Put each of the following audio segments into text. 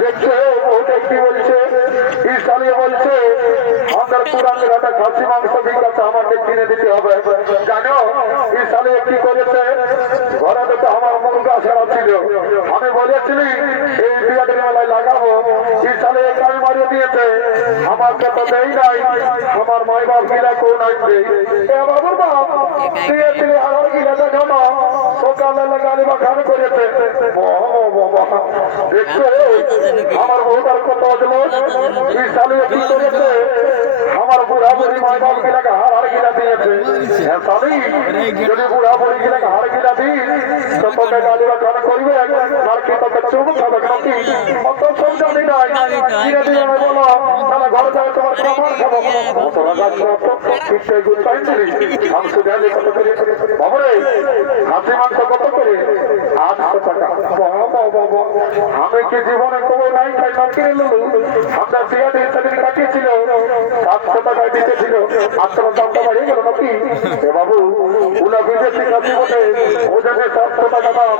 দেখছে ওটা কি বলছে ইসালিয়ে বলছে আমার পুরানের একটা খাসি মাংস বিকাতে আমাকে কিনে দিতে হবে। জানো ইসালিয়ে কি করেছে? ঘরে তো আমার মুরগা ছাড়া ছিল, আমি বলেছিলি এই বিয়াটের মেলায় লাগাবো, ইসালিয়ে কাজ মারিয়ে দিয়েছে। আমাকে তো দেই নাই, আমার মাই বাপ গিলা কোন আসবে? বাবুর বাপ দিয়েছিলি আর গিলাটা জমা সকালে লাগালি বা খান করেছে। দেখছো আমার বউটার কত ইসালিয়ে কি করেছে? আমার বুড়া বুড়ি মাই বাপ গিলাকে হার গিলা দিয়েছে। যদি বুড়া বুড়ি গিলাকে হার গিলা দিই তো তোকে গালি বা খান করবে, আর কি তোকে চুপ খাবে নাকি? অত সব জানি নাই, কিনে দিয়ে আমি বলো তাহলে ঘরে যাবে তোমার খাবার খাবো। তোরা গাছ ঠিকঠাক গুছাই দিলি মাংস দেয়ালি কত করে? বাবরে খাসি মাংস কত করে? 800 টাকা। আমি কি জীবনে কবো নাই খাই না কিনে নেবো? আমরা বিয়াতে সেদিন কাটিয়েছিল 700 টাকায় দিতেছিল, আপনার দামটা বাড়িয়ে গেল নাকি? বাবু উনা বিদেশি খাসি বটে, ও জন্য 700 টাকা দাম।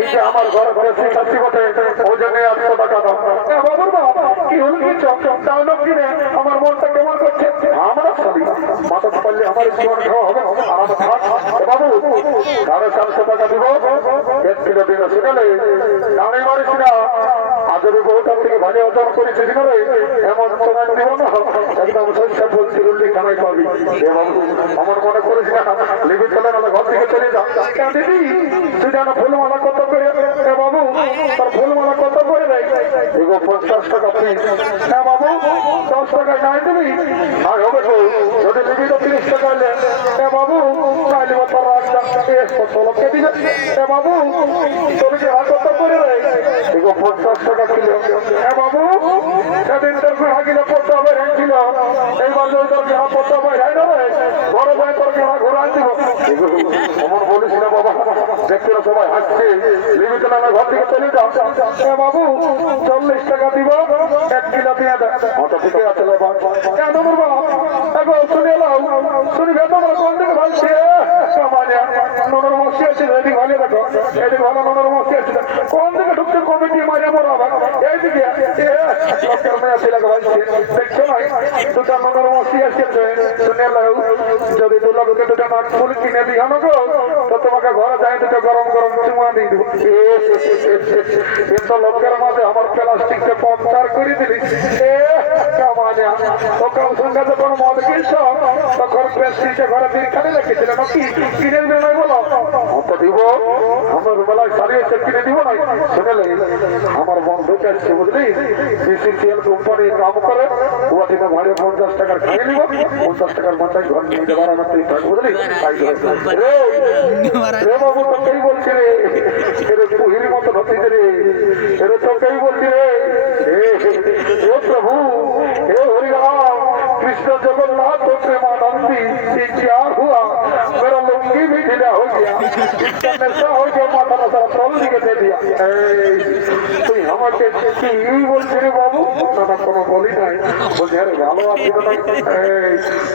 এই যে আমার ঘর দেশি খাসি বটে, ও জন্য 800 টাকা দাম। বাবুর বাবা কি হল কিছু তাহলে কিনে আমার মনটা কেমন করছে? আমরা সবই মাথা পারলে আমার জীবন খাওয়া হবে আর আমার থাক। বাবু 450 টাকা দিব, 1 কিলো দিন শুনালে দাঁড়িয়ে মারিস না। আজকে বহুটার থেকে ভালো অর্জন করেছে কিনারে এমন তোমার দিব না, একদম সংসার বলছি রুল্লি খানায় পাবি। বাবু আমার মনে করিস না, লিবি চলে না ঘর থেকে চলে যা। দিদি তুই জানো ফুলমালা কত করে? বাবু তার ফুলমালা কত করে দেয়? 50 টাকা পিস। হ্যাঁ বাবু 10 টাকা নাই দিবি? আর হবে তো যদি দিবি তো 30 টাকা এলে। বাবু তাইলে তোর রাস্তা কত লোককে দিবে? বাবু তোর কি হাত কত করে দেয়? 50 টাকা কিলো। হ্যাঁ বাবু সেদিন তোর হাগিলে পড়তে হবে ছিল, এইবার যদি তোর কেনা পড়তে হবে হয় না রে, ঘরে যায় তোর কেনা ঘোরাই দিব। এমন বলিস না বাবা, দেখতে সবাই হাসছে, লিমিট না ঘর থেকে চলে যাও। বাবু 40 টাকা দিব, 1 কিলো দিয়ে দেয়। ঠিক আছে কেন বাবা এখন শুনে এলাম শুনবে তোমরা কোন দিকে ভাবছে? নোনর মশি আছে এদিকে ভালো দেখো, এদিকে ভালো নোনর মশি আছে কোন দিকে ঢুকছে কমিটি মারিয়া বড় আবার এইদিকে লোকের মেয়ে ছেলেকে ভাবছে দেখছো না দুটা নোনর মশি আসছে। শুনে এলাম যদি দু লোককে দুটা নাক ফুল কিনে দিই আমাকে তো তোমাকে ঘরে যাই দুটো গরম গরম চুমা দিয়ে দেবো। কিন্তু লোকের মাঝে আমার প্লাস্টিকটা পঞ্চার করে দিলি। তখন সঙ্গে যখন মদ কিনছ তখন প্রেসিডেন্টে ঘরে বিরখানে রেখেছিল নাকি কিনে দেবে বলো তো দিব আমার বেলায় সারিয়েছে কিনে দিব না। শুনেলে আমার বন্ধুকে আসছে বুঝলি, বিসিসিএল কোম্পানির নাম করে ওয়া থেকে ভাড়ে 50 টাকার খাইয়ে নিব, 50 টাকার মাথায় ঘর নিয়ে যাবার আমার তুই থাক বুঝলি। রে বাবু তোকেই বলছি রে, এর পুহির মতো হতে রে, এর তোকেই বলছি রে। हे प्रभु हे हरिराम कृष्ण जगन्नाथ प्रेमानंदी, ये क्या हुआ? मेरा लुंगी भी ढीला हो गया, इसका नशा हो गया, माता ने सारा तौल दिखे दे दिया। তুই আমাকে কি বলছি রে বাবু? না কোনো বলি নাই, বলছি আরে ভালো আছি না?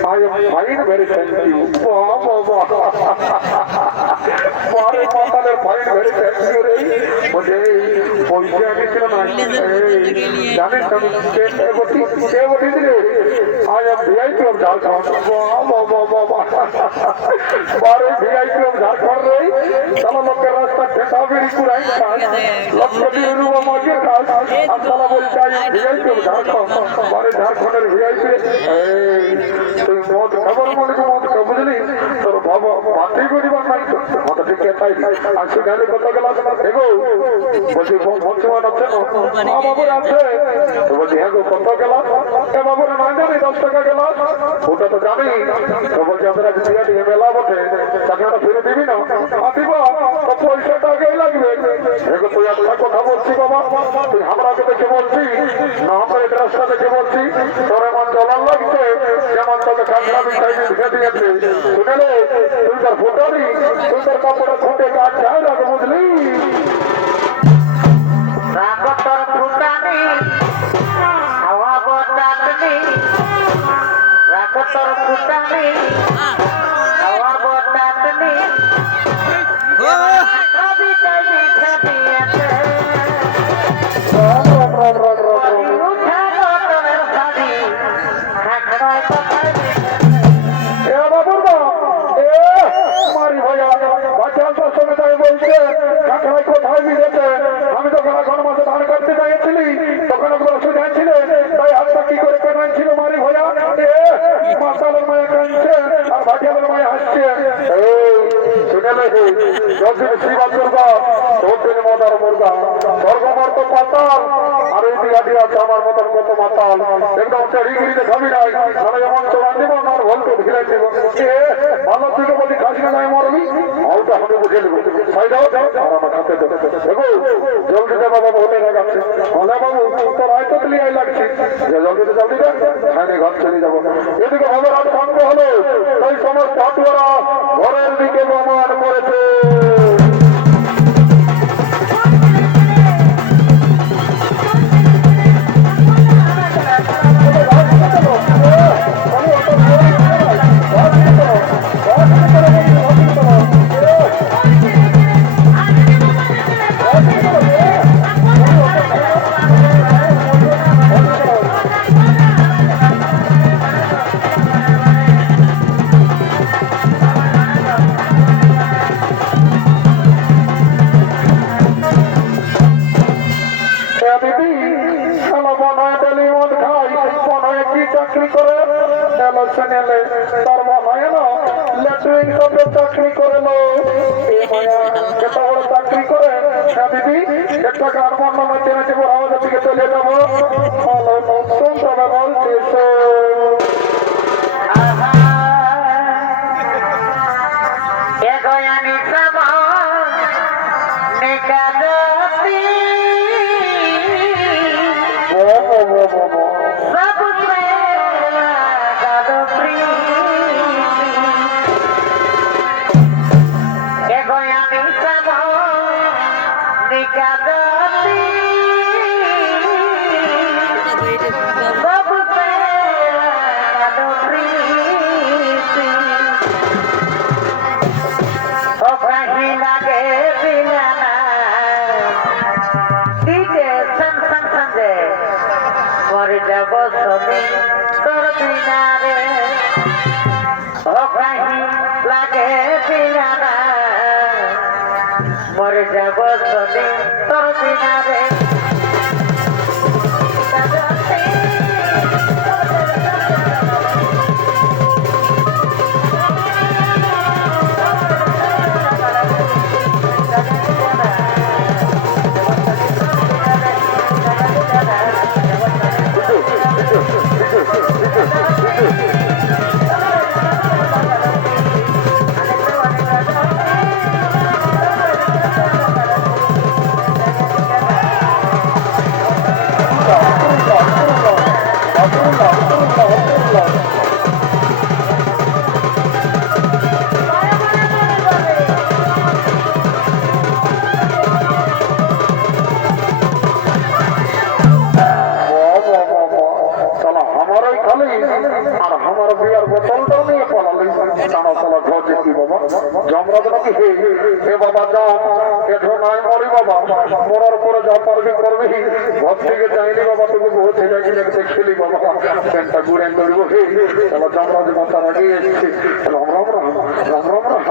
I am fine, very thank you. মারে মাতালের ফাইন, ভেরি থ্যাংক ইউ রে। বলছে পয়সা আনিছিল না জানিস আমি কে বলি দিলে I am VIP of Jharkhand. বারে ভিআইপি অফ ঝাড়খণ্ড রে সালা লোকের রাস্তা ঠেকা বেরি পুরাই লক্ষ দিয়ে রুবা মাঝে কাজ আর সালা বলছে I am VIP of Jharkhand. বারে ঝাড়খণ্ডের ভিআইপি তুই মদ খাবার মনে মদ খা বুঝলি, তোর বাবা পাতেই করিবার নাই তো মতো ঠিক তাই আসি গালে কত গেলা এগো বলছি বর্তমান আছে না বাবুর আছে তো বলছি হ্যাঁ গো কত গেলাস? বাবুর না জানি 10 টাকা গেলাস, ওটা তো জানি তো বলছি আমরা বিয়া দিয়ে মেলা বটে তাকে আমরা ফিরে দিবি না? দিব তো পয়সাটা আগেই লাগবে। এগো তুই একটা কথা বলছি বাবা, তুই আমরাকে দেখে বলছি না আমরা এটা রাস্তা দেখে বলছি তোর এমন ডলার লাগছে যেমন তোকে কাঁচরা মিঠাই দিয়ে দিয়েছে। শুনেলে তুই তার ফোটাবি, তুই তার কাপড়ে ফুটে কাজ চাই লাগে বুঝলি। রাগতর ফুটানি হাওয়া বতানি, রাগতর ফুটানি হাওয়া বতানি, কবিতায় লিখে দিয়েছে উঠানো তোর শাড়ি খাকড়ায় কোথায় এ বাবুর মা, এ মারি ভাইয়া বাচ্চাটার সঙ্গে তাই বলছে কাকড়াই কোথায় মিলেছে। আমি তখন এখন মাসে ধান কাটতে যাইছিলি, তখন ওগুলো সুঝাইছিলে, তাই হাতটা কি করে কাটাচ্ছিল মারি ভাইয়া। এ মাতালের মায়া কাঁদছে আর ভাটিয়ালের মায়া হাসছে। শুনে লেগে যতদিন শ্রীবাদ মুর্গা ততদিন মদার মুর্গা, স্বর্গমর্ত পাতাল আর এই বিরাটি আছে আমার মতন কত মাতাল। একদম রিগিরিতে খাবি নাই, তাহলে এমন তো রাঁধিব না আর ভলকে ভিড়াই দিব। ভালো থেকে বলি খাসি না নাই মরবি, ভালটা আমি বুঝে নেবো। সাইডাও যাও আর আমার খাতে দেবো। দেখো জলদি দে বাবা, ভোটে না যাচ্ছে। হলে বাবু তোর হয়তো ক্লিয়ার লাগছে যে জলদি দে আমি ঘর চলে যাবো। এদিকে হবে রাত সঙ্গ হলো, সেই সমস্ত হাটুয়ারা ঘরের দিকে গমন করেছে। চাকরি করে তার মনে হয় না ল্যাট্রিন সবে চাকরি করে যেটা বড় চাকরি করে দিদি একটা গান বন্ধ মধ্যে মধ্যে আমাদের দিকে চলে যাবো। তবে বলছিস এগোয়ানি সামা নিকালতি সব গালপ্রি এগোয়ানি সামা নিকালতি সব গালপ্রি লাগে দিলানা দিতে সঙ্গে মরে যাব সবে তোর বিনারে ও কাহি লাগে দিলানা মরে যাব সবে তোর বিনারে আর আমার বিয়ার বোতলটাও নিয়ে পড়ালি টানা চলা ঘটে কি বাবা জমরাজ নাকি হে বাবা যা এঠো নাই মরি বাবা, মরার পরে যা পারবি করবি। ঘর থেকে যাইনি বাবা, তোকে বহু থেকে দেখছিলি বাবা প্যান্টটা ঘুরে ধরবো। হে তাহলে জমরাজ মাতার আগে এসেছি। রাম রাম রাম রাম রাম রাম।